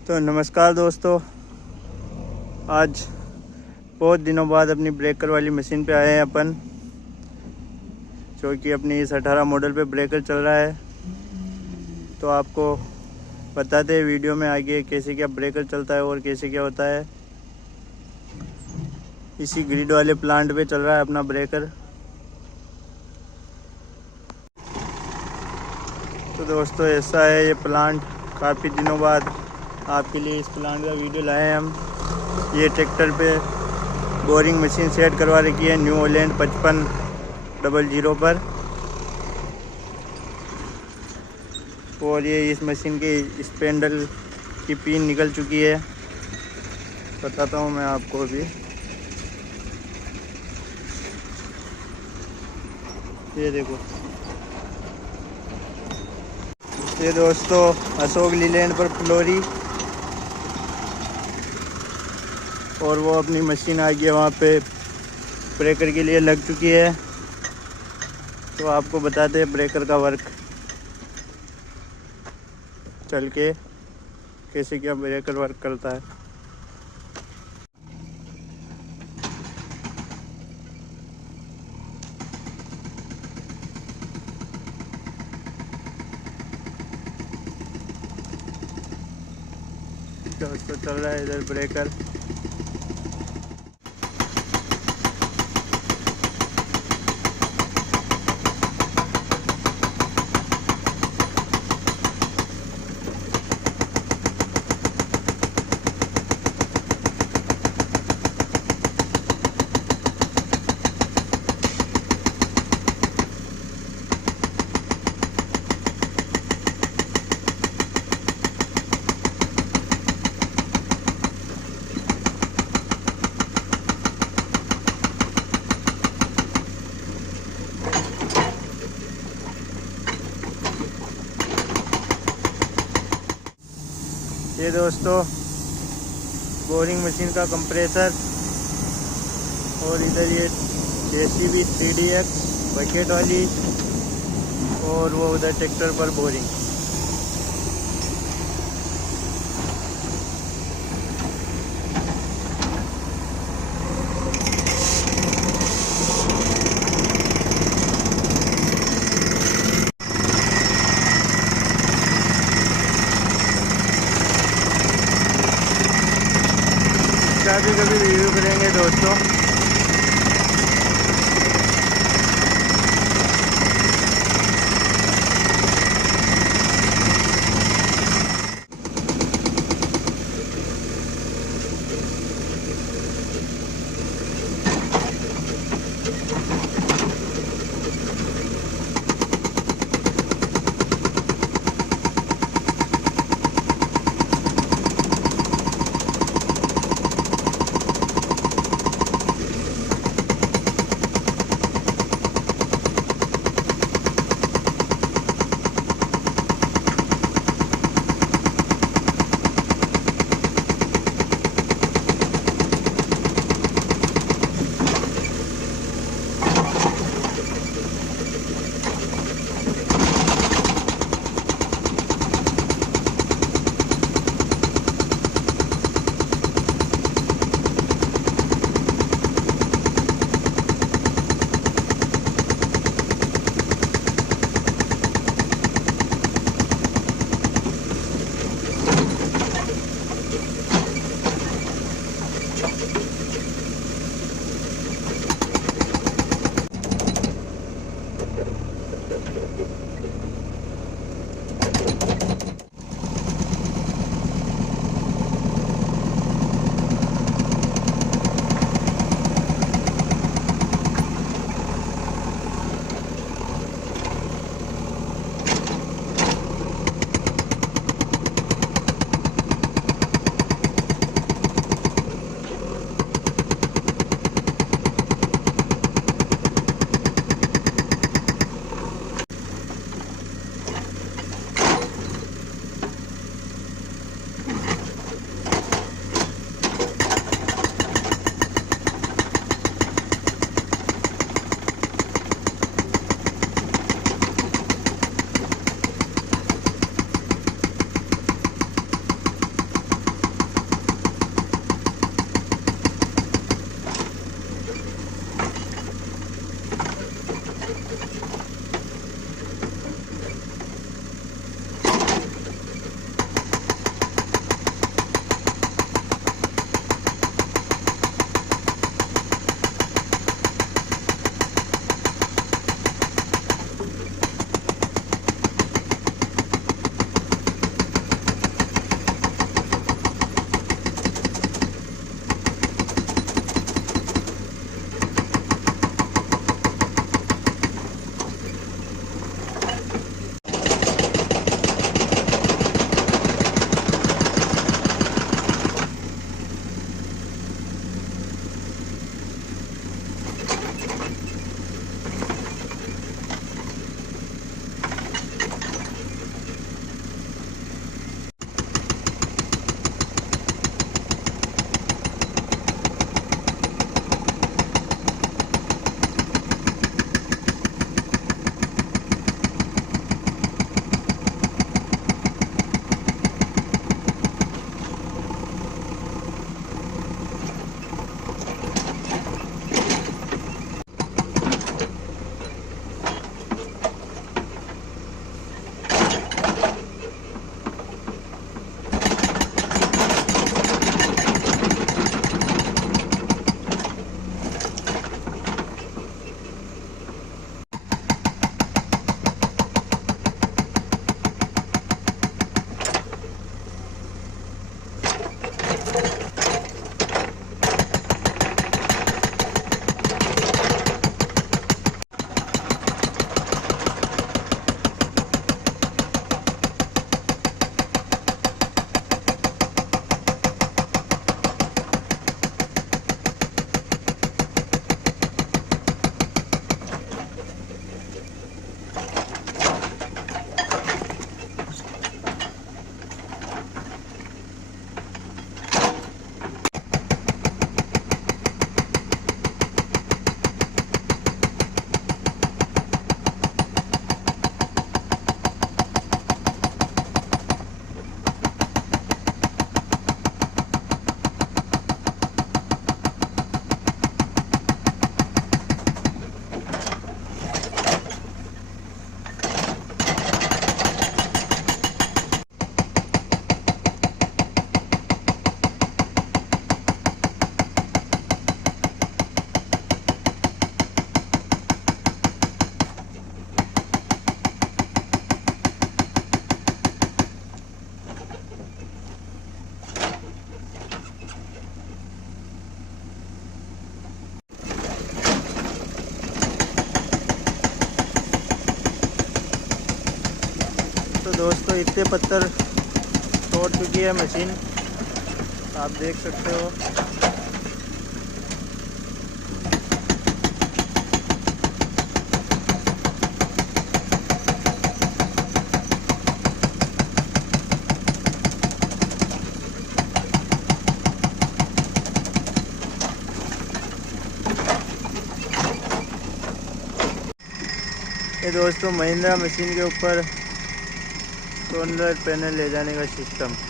तो नमस्कार दोस्तों, आज बहुत दिनों बाद अपनी ब्रेकर वाली मशीन पे आए हैं अपन, जो कि अपनी इस 18 मॉडल पे ब्रेकर चल रहा है। तो आपको बताते हैं वीडियो में आगे कैसे क्या ब्रेकर चलता है और कैसे क्या होता है। इसी ग्रिड वाले प्लांट पे चल रहा है अपना ब्रेकर। तो दोस्तों ऐसा है ये प्लांट, काफ़ी दिनों बाद आपके लिए इस प्लांट का वीडियो लाए हैं हम। ये ट्रैक्टर पे बोरिंग मशीन सेट करवा रखी है न्यू हॉलैंड 5500 पर। और ये इस मशीन के स्पेंडल की पिन निकल चुकी है, बताता हूँ मैं आपको अभी। ये देखो, ये दोस्तों अशोक लीलैंड पर फ्लोरी, और वो अपनी मशीन आ गई है वहाँ पे ब्रेकर के लिए लग चुकी है। तो आपको बताते हैं ब्रेकर का वर्क चल के कैसे क्या ब्रेकर वर्क करता है। दोस्तों चल रहा है इधर ब्रेकर। ये दोस्तों बोरिंग मशीन का कंप्रेसर, और इधर ये JCB 3DX बकेट वाली, और वो उधर ट्रैक्टर पर बोरिंग। इसका भी कभी रिव्यू करेंगे दोस्तों। तो दोस्तों इतने पत्थर तोड़ चुकी है मशीन, आप देख सकते हो। ये दोस्तों महिंद्रा मशीन के ऊपर सोलर पैनल ले जाने का सिस्टम।